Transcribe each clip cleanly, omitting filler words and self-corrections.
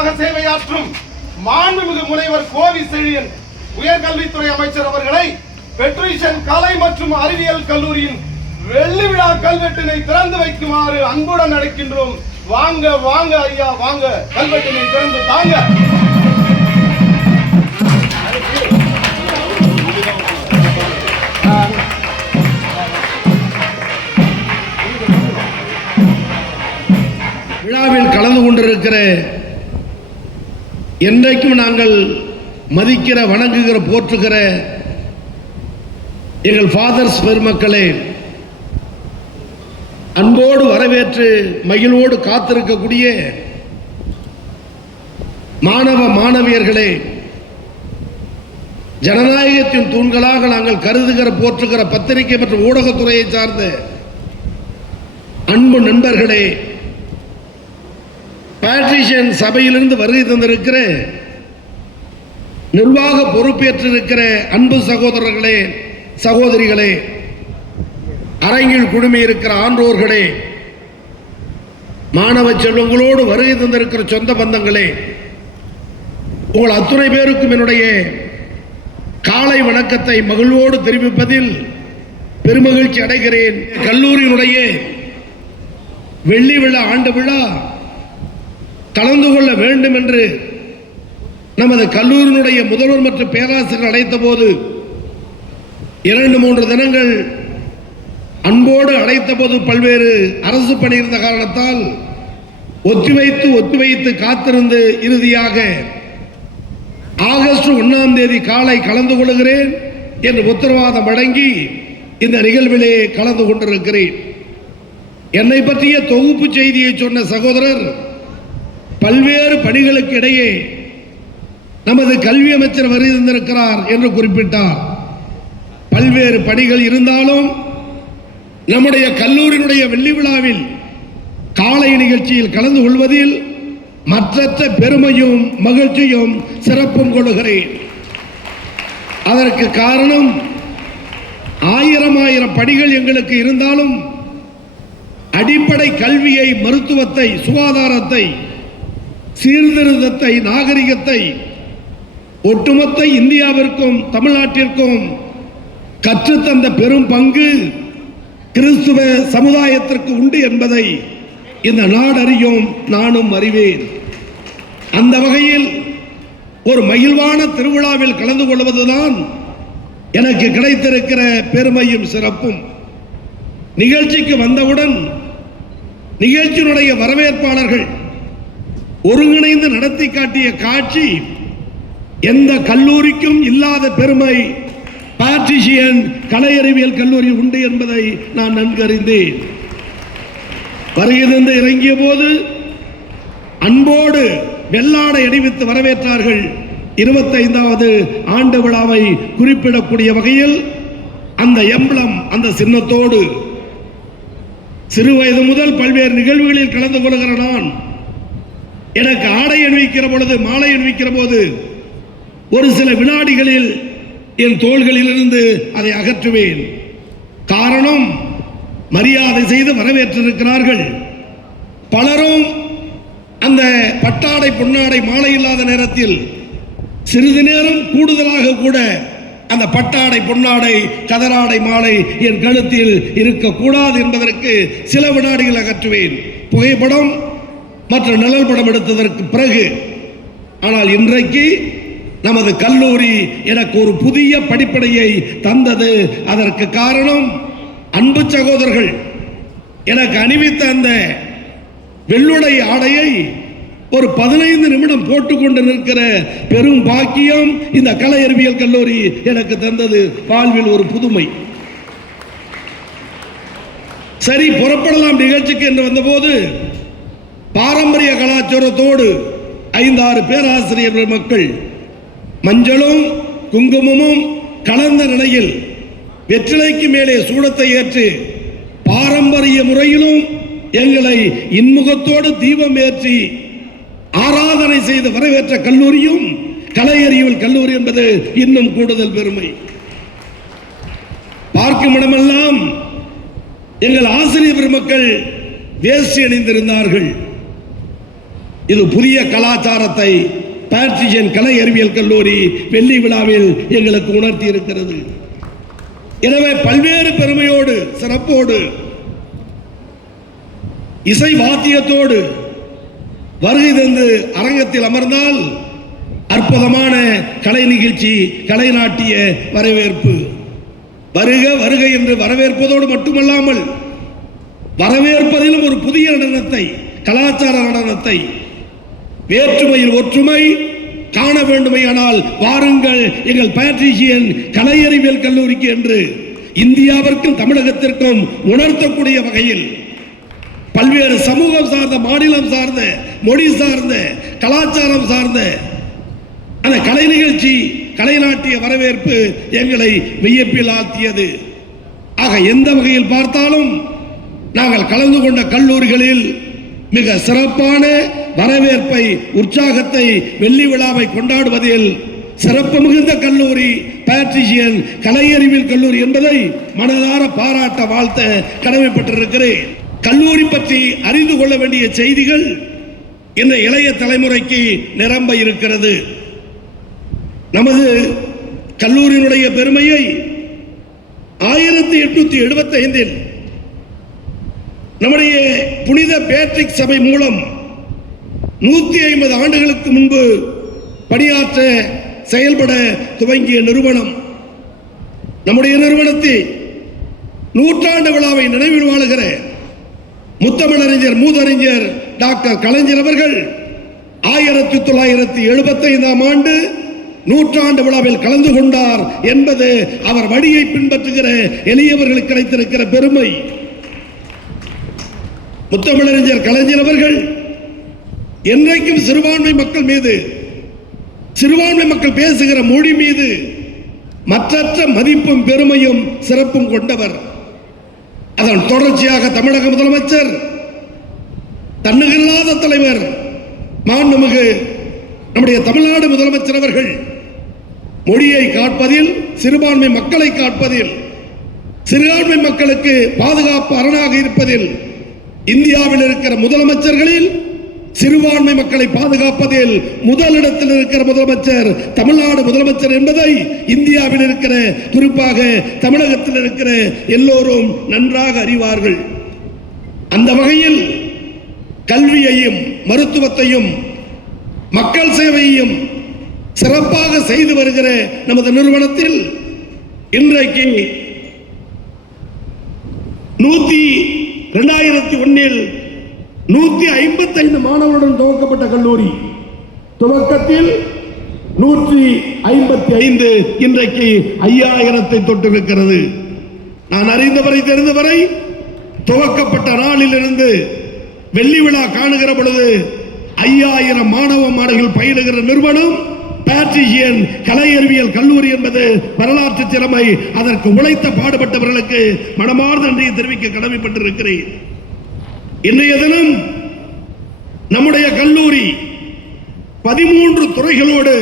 சிறப்பாக சேவையாற்றும் மாண்புமிகு முனைவர் கோவி செழியன் உயர்கல்வித்துறை அமைச்சர் அவர்களை பெட்ரிஷன் கலை மற்றும் அறிவியல் கல்லூரியின் வெள்ளி விழா கல்வெட்டினை திறந்து வைக்குமாறு அன்புடன் அழைக்கின்றோம். வாங்க வாங்க ஐயா, வாங்க, கல்வெட்டினை திறந்து தாங்க. விழாவில் கலந்து கொண்டிருக்கிற என்றைக்கும் நாங்கள் மதிக்கிற, வணங்குகிற, போற்றுகிற எங்கள் ஃபாதர்ஸ் பெருமக்களே, அன்போடு வரவேற்று மகிழ்வோடு காத்திருக்கக்கூடிய மாணவ மாணவியர்களே, ஜனநாயகத்தின் தூண்களாக நாங்கள் கருதுகிற, போற்றுகிற பத்திரிகை மற்றும் ஊடகத்துறையை சார்ந்த அன்பு நண்பர்களே, பேட்ரிஷியன் சபையிலிருந்து வருகை தந்திருக்கிற நிர்வாக பொறுப்பேற்றிருக்கிற அன்பு சகோதரர்களே, சகோதரிகளே, அரங்கில் குழுமியிருக்கிற ஆன்றோர்களே, மாணவ செல்வங்களோடு வருகை தந்திருக்கிற சொந்த பந்தங்களே, உங்கள் அத்துணை பேருக்கும் என்னுடைய காலை வணக்கத்தை மகிழ்வோடு தெரிவிப்பதில் பெருமகிழ்ச்சி அடைகிறேன். கல்லூரியினுடைய வெள்ளி விழா, ஆண்டு விழா கலந்து கொள்ள வேண்டும் என்று நமது கல்லூரியினுடைய முதல்வர் மற்றும் பேராசிரியர் அழைத்த போது 2-3 தினங்கள் அன்போடு அழைத்த போது பல்வேறு அரசு பணி இருந்த காரணத்தால் ஒத்திவைத்து காத்திருந்து இறுதியாக ஆகஸ்ட் 1ஆம் தேதி காலை கலந்து கொள்கிறேன் என்று உத்தரவாதம் வழங்கி இந்த நிகழ்விலே கலந்து கொண்டிருக்கிறேன். என்னை பற்றிய தொகுப்பு செய்தியை சொன்ன சகோதரர் பல்வேறு பணிகளுக்கு இடையே நமது கல்வி அமைச்சர் வருகிறார் என்று குறிப்பிட்டார். பல்வேறு பணிகள் இருந்தாலும் நம்முடைய கல்லூரியினுடைய வெள்ளி விழாவில் காலை நிகழ்ச்சியில் கலந்து கொள்வதில் மற்றற்ற பெருமையும் மகிழ்ச்சியும் சிறப்பும் கொள்கிறேன். அதற்கு காரணம், ஆயிரம் பணிகள் எங்களுக்கு இருந்தாலும் அடிப்படை கல்வியை, மருத்துவத்தை, சுகாதாரத்தை, சீர்திருத்தத்தை, நாகரிகத்தை ஒட்டுமொத்த இந்தியாவிற்கும் தமிழ்நாட்டிற்கும் கற்றுத்தந்த பெரும் பங்கு கிறிஸ்துவ சமுதாயத்திற்கு உண்டு என்பதை இந்த நாடு அறியும், நானும் அறிவேன். அந்த வகையில் ஒரு மகிழ்வான திருவிழாவில் கலந்து கொள்வதுதான் எனக்கு கிடைத்திருக்கிற பெருமையும் சிறப்பும். நிகழ்ச்சிக்கு வந்தவுடன் நிகழ்ச்சியினுடைய வரவேற்பாளர்கள் ஒருங்கிணைந்து நடத்தி காட்டிய காட்சி எந்த கல்லூரிக்கும் இல்லாத பெருமை பேட்ரிஷியன் கலை அறிவியல் கல்லூரி உண்டு என்பதை நான் நன்கு அறிந்தேன். வருகிறது இறங்கிய போது அன்போடு வெள்ளாடை அணிவித்து வரவேற்றார்கள். 25வது ஆண்டு விழாவை குறிப்பிடக்கூடிய வகையில் அந்த எம்பளம், அந்த சின்னத்தோடு சிறு வயது முதல் பல்வேறு நிகழ்வுகளில் கலந்து கொள்கிற நான், எனக்கு ஆடை அணிவிக்கிற பொழுது, மாலை அணிவிக்கிற போது ஒரு சில வினாடிகளில் என் தோள்களிலிருந்து அதை அகற்றுவேன். காரணம், மரியாதை செய்து வரவேற்றிருக்கிறார்கள். பலரும் அந்த பட்டாடை, பொன்னாடை, மாலை இல்லாத நேரத்தில் சிறிது நேரம் கூடுதலாக கூட அந்த பட்டாடை, பொன்னாடை, கதராடை, மாலை என் கழுத்தில் இருக்கக்கூடாது என்பதற்கு சில வினாடிகள் அகற்றுவேன். புகைப்படம் மற்ற நிழல் படம் எடுத்ததற்கு பிறகு. ஆனால் இன்றைக்கு நமது கல்லூரி எனக்கு ஒரு புதிய படிப்படையை தந்தது. அதற்கு காரணம், அன்பு சகோதரர்கள் எனக்கு அணிவித்த அந்த வெள்ளுடை ஆடையை ஒரு 15 நிமிடம் போட்டுக்கொண்டு நிற்கிற பெரும் பாக்கியம் இந்த கலை அறிவியல் கல்லூரி எனக்கு தந்தது. வாழ்வில் ஒரு புதுமை. சரி, புறப்படலாம் நிகழ்ச்சிக்கு என்று வந்தபோது பாரம்பரிய கலாச்சாரத்தோடு 5-6 பேராசிரியர்கள் மக்கள் மஞ்சளும் குங்குமமும் கலந்த நிலையில் வெற்றிலைக்கு மேலே சூடத்தை ஏற்று பாரம்பரிய முறையிலும் எங்களை இன்முகத்தோடு தீபம் ஏற்றி ஆராதனை செய்து வரவேற்ற கல்லூரியும் கலை அறிவியல் கல்லூரி என்பது இன்னும் கூடுதல் பெருமை. பார்க்கும் இடமெல்லாம் எங்கள் ஆசிரியர் பெருமக்கள் வேஷ்டி அணிந்திருந்தார்கள். இது புதிய கலாச்சாரத்தை பேட்ரிஷியன் கலை அறிவியல் கல்லூரி வெள்ளி விழாவில் எங்களுக்கு உணர்த்தி இருக்கிறது. எனவே பல்வேறு பெருமையோடு சிறப்போடு இசை வாத்தியத்தோடு வருகை தந்து அரங்கத்தில் அமர்ந்தால் அற்புதமான கலை நிகழ்ச்சி, கலை நாட்டிய வரவேற்பு. வருக வருக என்று வரவேற்பதோடு மட்டுமல்லாமல் வரவேற்பதிலும் ஒரு புதிய நடனத்தை, கலாச்சார நடனத்தை, வேற்றுமையில் ஒற்றுமை காண வேண்டுமையானால் வாருங்கள் எங்கள் பேட்ரிஷியன் கலை அறிவியல் கல்லூரிக்கு என்று இந்தியாவிற்கும் தமிழகத்திற்கும் உணர்த்தக்கூடிய வகையில் பல்வேறு சமூகம் சார்ந்த, மாநிலம் சார்ந்த, மொழி சார்ந்த, கலாச்சாரம் சார்ந்த அந்த கலை நிகழ்ச்சி, கலை நாட்டிய வரவேற்பு எங்களை வியப்பில் ஆழ்த்தியது. ஆக எந்த வகையில் பார்த்தாலும் நாங்கள் கலந்து கொண்ட கல்லூரிகளில் மிக சிறப்பான வரவேற்பை, உற்சாகத்தை, வெள்ளி விழாவை கொண்டாடுவதில் சிறப்பு மிகுந்த கல்லூரி பேட்ரிஷியன் கலை அறிவியல் கல்லூரி என்பதை மனதார பாராட்ட, வாழ்த்த கடமைப்பட்டிருக்கிறேன். கல்லூரி பற்றி அறிந்து கொள்ள வேண்டிய செய்திகள் இந்த இளைய தலைமுறைக்கு நிரம்ப இருக்கிறது. நமது கல்லூரியினுடைய பெருமையை 1875 நம்முடைய புனித பேட்ரிக் சபை மூலம் 150 ஆண்டுகளுக்கு முன்பு பணியாற்ற செயல்பட துவங்கிய நிறுவனம். நம்முடைய நிறுவனத்தை நூற்றாண்டு விழாவை நினைவில் வாழுகிற முத்தமிழறிஞர் மூதறிஞர் டாக்டர் கலைஞர் அவர்கள் 1975 ஆண்டு நூற்றாண்டு விழாவில் கலந்து கொண்டார் என்பது அவர் வழியை பின்பற்றுகிற எளியவர்களுக்கு கிடைத்திருக்கிற பெருமை. முத்தமிழறிஞர் கலைஞர் அவர்கள் என்றைக்கும் சிறுபான்மை மக்கள் மீது, சிறுபான்மை மக்கள் பேசுகிற மொழி மீது மற்றற்ற மதிப்பும் பெருமையும் சிறப்பும் கொண்டவர். அதன் தொடர்ச்சியாக தமிழக முதலமைச்சர், தன்னிகரில்லாத தலைவர் மாண்புமிகு நம்முடைய தமிழ்நாடு முதலமைச்சர் அவர்கள் மொழியை காப்பதில், சிறுபான்மை மக்களை காப்பதில், சிறுபான்மை மக்களுக்கு பாதுகாப்பு அரணாக இருப்பதில் இந்தியாவில் இருக்கிற முதலமைச்சர்களில் சிறுபான்மை மக்களை பாதுகாப்பதில் முதலிடத்தில் இருக்கிற முதலமைச்சர் தமிழ்நாடு முதலமைச்சர் என்பதை இந்தியாவில் இருக்கிற, குறிப்பாக தமிழகத்தில் இருக்கிற எல்லோரும் நன்றாக அறிவார்கள். அந்த வகையில் கல்வியையும், மருத்துவத்தையும், மக்கள் சேவையையும் சிறப்பாக செய்து வருகிற நமது நிறுவனத்தில் இன்றைக்கு 2001 155 மாணவர்களுடன் துவக்கப்பட்ட கல்லூரி. துவக்கத்தில் 155, இன்றைக்கு 5000 தொட்டிருக்கிறது. நான் அறிந்தவரை, தெரிந்தவரை துவக்கப்பட்ட நாளிலிருந்து வெள்ளி விழா காணுகிற பொழுது 5000 மாணவ மாணவிகள் பயிலுகிற நிறுவனம் பேட்ரிஷியன் கலை அறிவியல் கல்லூரி என்பது வரலாற்று திறமை. அதற்கு உழைத்த பாடுபட்டவர்களுக்கு மனமார்ந்த நன்றியை தெரிவிக்க கடமைப்பட்டிருக்கிறேன். இன்றைய தினம் நம்முடைய கல்லூரி 13 துறைகளோடு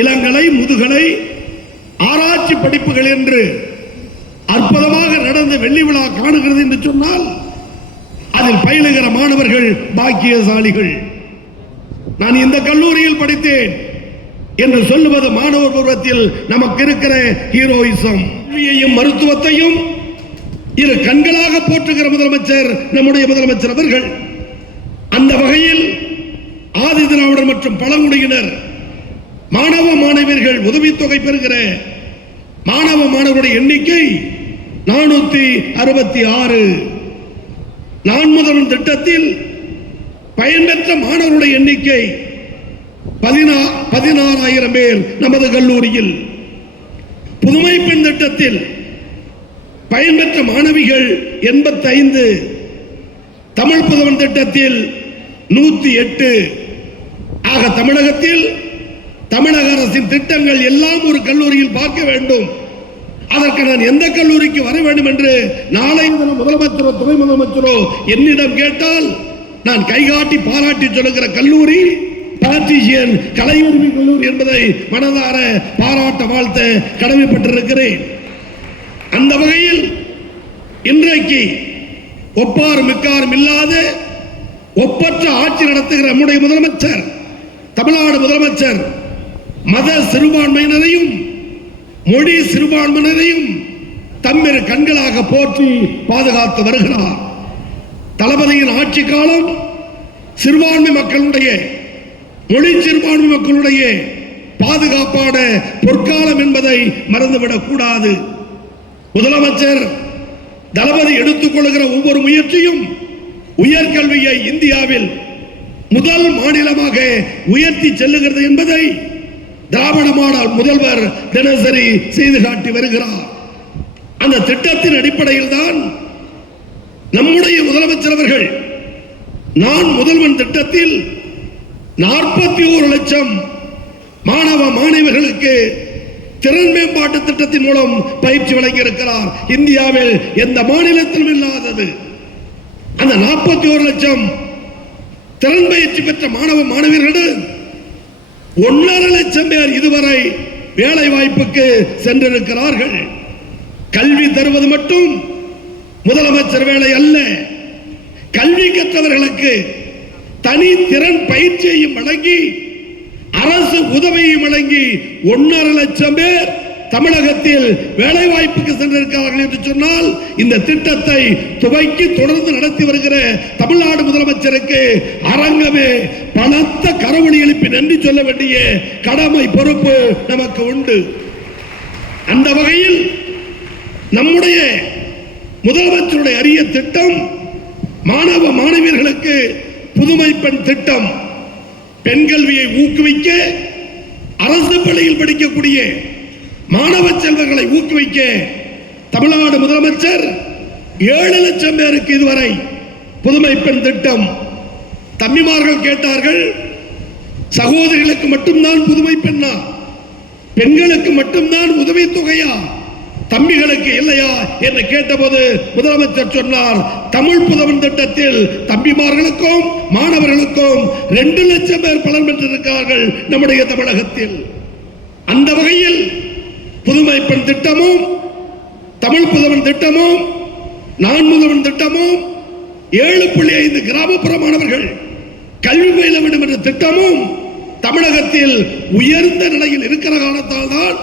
இளங்கலை, முதுகலை, ஆராய்ச்சி படிப்புகள் என்று அற்புதமாக நடந்து வெள்ளி விழா காணுகிறது என்று சொன்னால் அதில் பயிலுகிற மாணவர்கள் பாக்கியசாலிகள். நான் இந்த கல்லூரியில் படித்தேன் என்று சொல்லுவது மாணவர் பருவத்தில் நமக்கு இருக்கிற ஹீரோயிசம். கல்வியையும் மருத்துவத்தையும் இரு கண்களாக போற்றுகிற முதலமைச்சர் நம்முடைய முதலமைச்சர் அவர்கள். அந்த வகையில் ஆதி திராவிடர் மற்றும் பழங்குடியினர் மாணவ மாணவியர்கள் உதவித்தொகை பெறுகிற மாணவ மாணவருடைய எண்ணிக்கை 466. நான் முதல்வன் திட்டத்தில் பயன்பெற்ற மாணவருடைய எண்ணிக்கை 16,000 பேர் நமது கல்லூரியில். புதுமை பெண் திட்டத்தில் பயன்பெற்ற மாணவிகள் 85. தமிழ் புதவன் திட்டத்தில் 108. ஆக தமிழகத்தில் தமிழக அரசின் திட்டங்கள் எல்லாம் ஒரு கல்லூரியில் பார்க்க வேண்டும். அதற்கு நான் எந்த கல்லூரிக்கு வர வேண்டும் என்று நாளை முதலமைச்சரோ துணை முதலமைச்சரோ என்னிடம் கேட்டால் நான் கைகாட்டி பாராட்டி சொல்லுகிற கல்லூரி பேட்ரிஷியன் கலை அறிவியல் கல்லூரி என்பதை மனதார பாராட்ட, வாழ்த்த கடமைப்பட்டிருக்கிறேன். அந்த வகையில் இன்றைக்கு ஒப்பாரும் மிக்காரும் இல்லாத ஒப்பற்ற ஆட்சி நடத்துகிற நம்முடைய முதலமைச்சர், தமிழ்நாடு முதலமைச்சர் மத சிறுபான்மையினரையும் மொழி சிறுபான்மையினரையும் தம்மிரு கண்களாக போற்றி பாதுகாத்து வருகிறார். தளபதியின் ஆட்சி காலம் சிறுபான்மை மக்களுடைய, மொழி சிறுபான்மை மக்களுடைய பாதுகாப்பான பொற்காலம் என்பதை மறந்துவிடக் கூடாது. முதலமைச்சர் தளபதி எடுத்துக் கொள்கிற ஒவ்வொரு முயற்சியும் உயர்கல்வியை இந்தியாவில் முதல் மாநிலமாக உயர்த்தி செல்லுகிறது என்பதை திராவிட மாடல் முதல்வர் தினசரி செய்து காட்டி வருகிறார். அந்த திட்டத்தின் அடிப்படையில் தான் நம்முடைய முதலமைச்சர் அவர்கள் நான் முதல்வன் திட்டத்தில் 41 லட்சம் மாணவ மாணவியர்களுக்கு திறன் மேம்பாட்டு திட்டத்தின் மூலம் பயிற்சி வழங்கி இருக்கிறார். இந்தியாவில் எந்த மாநிலத்திலும் இல்லாதது. அந்த 41 லட்சம் திறன் பயிற்சி பெற்ற மாணவ மாணவியர்கள் 1.5 லட்சம் பேர் இதுவரை வேலை வாய்ப்புக்கு சென்றிருக்கிறார்கள். கல்வி தருவது மட்டும் முதலமைச்சர் வேலை அல்ல. கல்வி கற்றவர்களுக்கு தனி திறன் பயிற்சியையும் வழங்கி அரசு உதவியும் வழங்கி 1.5 லட்சம் பேர் தமிழகத்தில் வேலை வாய்ப்புக்கு சென்றிருக்கிறார்கள் என்று சொன்னால் இந்த திட்டத்தை துவக்கி தொடர்ந்து நடத்தி வருகிற தமிழ்நாடு முதலமைச்சருக்கு அரங்கமே பலத்த கரவொலி எழுப்பி நன்றி சொல்ல வேண்டிய கடமை பொறுப்பு நமக்கு உண்டு. அந்த வகையில் நம்முடைய முதலமைச்சருடைய அரிய திட்டம் மாணவ மாணவியர்களுக்கு புதுமை பெண் திட்டம். பெண் கல்வியை ஊக்குவிக்க அரசு பள்ளியில் படிக்கக்கூடிய மாணவ செல்வங்களை ஊக்குவிக்க தமிழ்நாடு முதலமைச்சர் 7 லட்சம் பேருக்கு இதுவரை புதுமை பெண் திட்டம். தம்பிமார்கள் கேட்டார்கள், சகோதரிகளுக்கு மட்டும்தான் புதுமை பெண்ணா, பெண்களுக்கு மட்டும்தான் உதவி தொகையா, தம்பிகளுக்கு இல்லையா என்று கேட்டபோது முதலமைச்சர் சொன்னார், தமிழ் புதவன் திட்டத்தில் தம்பிமார்களுக்கும் மாணவர்களுக்கும் 2 லட்சம் பேர் பலன் பெற்றிருக்கிறார்கள் நம்முடைய தமிழகத்தில். அந்த வகையில் புதுமை பெண் திட்டமும் தமிழ் புதவன் திட்டமும் நான் முதல்வன் திட்டமும் 7.5 கிராமப்புற மாணவர்கள் கல்வி பயில வேண்டும் என்ற திட்டமும் தமிழகத்தில் உயர்ந்த நிலையில் இருக்கிற காரணத்தால் தான்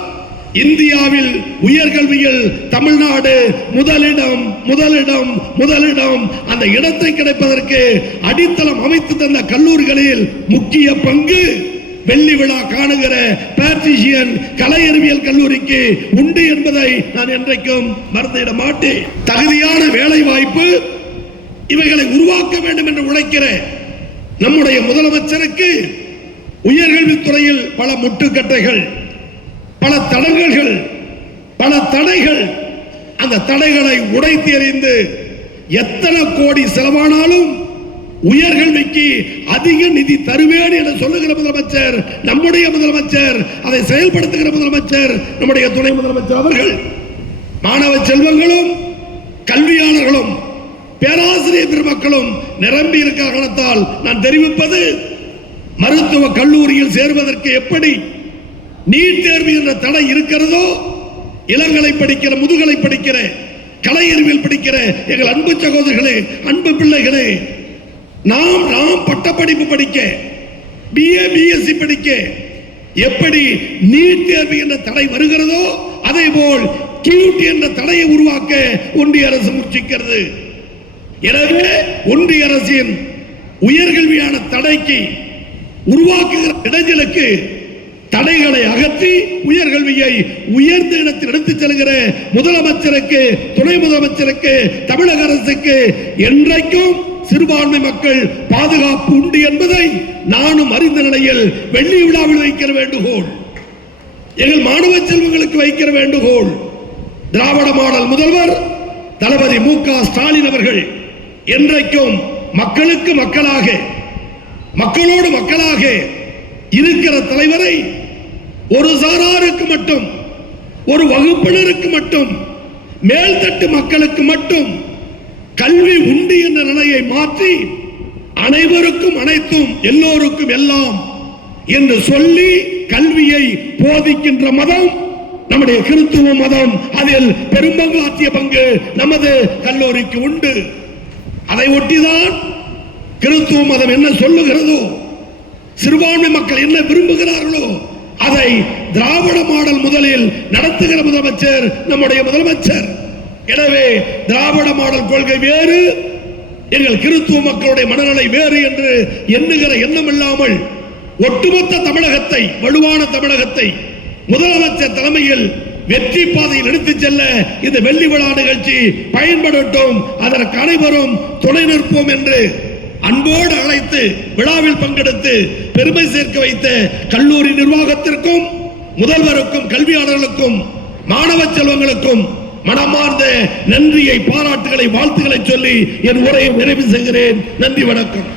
இந்தியாவில் உயர்கல்வியில் தமிழ்நாடு முதலிடம் முதலிடம் முதலிடம். அந்த இடத்தை கிடைப்பதற்கு அடித்தளம் அமைத்து தந்த கல்லூரிகளில் முக்கிய பங்கு வெள்ளி விழா காணுகிற பேட்ரிஷியன் கலை அறிவியல் கல்லூரிக்கு உண்டு என்பதை நான் என்றைக்கும் மறந்துவிட மாட்டேன். தகுதியான வேலை வாய்ப்பு இவைகளை உருவாக்க வேண்டும் என்று உழைக்கிற நம்முடைய முதலமைச்சருக்கு உயர்கல்வித்துறையில் பல முட்டுக்கட்டைகள், பல தடங்கல்கள், பல தடைகள். அந்த தடைகளை உடைத்து எறிந்து எத்தனை கோடி செலவானாலும் உயர்கல்விக்கு அதிக நிதி தருவேன் என சொல்லுகிற முதலமைச்சர் நம்முடைய முதலமைச்சர், அதை செயல்படுத்துகிற முதலமைச்சர் நம்முடைய துணை முதலமைச்சர் அவர்கள். மாணவ செல்வங்களும் கல்வியாளர்களும் பேராசிரியர் பெருமக்களும் நிரம்பி இருக்கிற காரணத்தால் நான் தெரிவிப்பது, மருத்துவ கல்லூரியில் சேர்வதற்கு எப்படி நீட் தேர்வு என்ற தடை இருக்கிறதோ, இளங்கலை படிக்கிற முதுகலை படிக்கிற கலை அறிவியல் படிக்கிற எங்கள் அன்பு சகோதரர்களே, அன்பு பிள்ளைகளே, நாம் பட்டப்படிப்பு படிக்க BA BSc படிக்க எப்படி நீட் தேர்வு என்ற தடை வருகிறதோ அதே போல் QT என்ற தடையை உருவாக்க ஒன்றிய அரசு முயற்சிக்கிறது. எனவே ஒன்றிய அரசின் உயர்கல்வியான தடைக்கு உருவாக்குகிற இடைஞ்சலுக்கு தடைகளை அகற்றி உயர்கல்வியை உயர்ந்த இடத்தில் எடுத்துச் செல்கிற முதலமைச்சருக்கு, துணை முதலமைச்சருக்கு, தமிழக அரசுக்கு என்றைக்கும் சிறுபான்மை மக்கள் பாதுகாப்பு உண்டு என்பதை நானும் அறிந்த நிலையில் வெள்ளி விழாவில் வைக்கிற வேண்டுகோள், எங்கள் மாணவ செல்வங்களுக்கு வைக்கிற வேண்டுகோள், திராவிட மாடல் முதல்வர் தளபதி MK ஸ்டாலின் அவர்கள் என்றைக்கும் மக்களுக்கு மக்களாக, மக்களோடு மக்களாக இருக்கிற தலைவரை ஒரு சாராருக்கு மட்டும், ஒரு வகுப்பினருக்கு மட்டும், மேல்தட்டு மக்களுக்கு மட்டும் கல்வி உண்டு என்ற நிலையை மாற்றி அனைவருக்கும் அனைத்தும் எல்லோருக்கும் எல்லாம் என்று சொல்லி கல்வியை போதிக்கின்ற மதம் நம்முடைய கிறிஸ்துவ மதம். அதில் பெரும்பங்காற்றிய பங்கு நமது கல்லூரிக்கு உண்டு. அதை ஒட்டிதான் கிறிஸ்துவ மதம் என்ன சொல்லுகிறதோ, சிறுபான்மை மக்கள் என்ன விரும்புகிறார்களோ அதை திராவிட மாடல் முதலில் நடத்துகிற முதலமைச்சர் நம்முடைய முதலமைச்சர். எனவே திராவிட மாடல் கொள்கை வேறு, எங்கள் கிறிஸ்துவ மக்களுடைய மனநிலை வேறு என்று எண்ணுகிற எண்ணம் இல்லாமல் ஒட்டுமொத்த தமிழகத்தை, வலுவான தமிழகத்தை முதலமைச்சர் தலைமையில் வெற்றி பாதையில் எடுத்துச் செல்ல இந்த வெள்ளி விழா நிகழ்ச்சி பயன்படட்டும். அதற்கு அனைவரும் துணை நிற்போம் என்று அன்போடு அழைத்து விழாவில் பங்கெடுத்து பெருமை சேர்க்க வைத்த கல்லூரி நிர்வாகத்திற்கும், முதல்வருக்கும், கல்வியாளர்களுக்கும், மாணவ செல்வங்களுக்கும் மனமார்ந்த நன்றியை, பாராட்டுகளை, வாழ்த்துக்களை சொல்லி என் உரையை நிறைவு செய்கிறேன். நன்றி, வணக்கம்.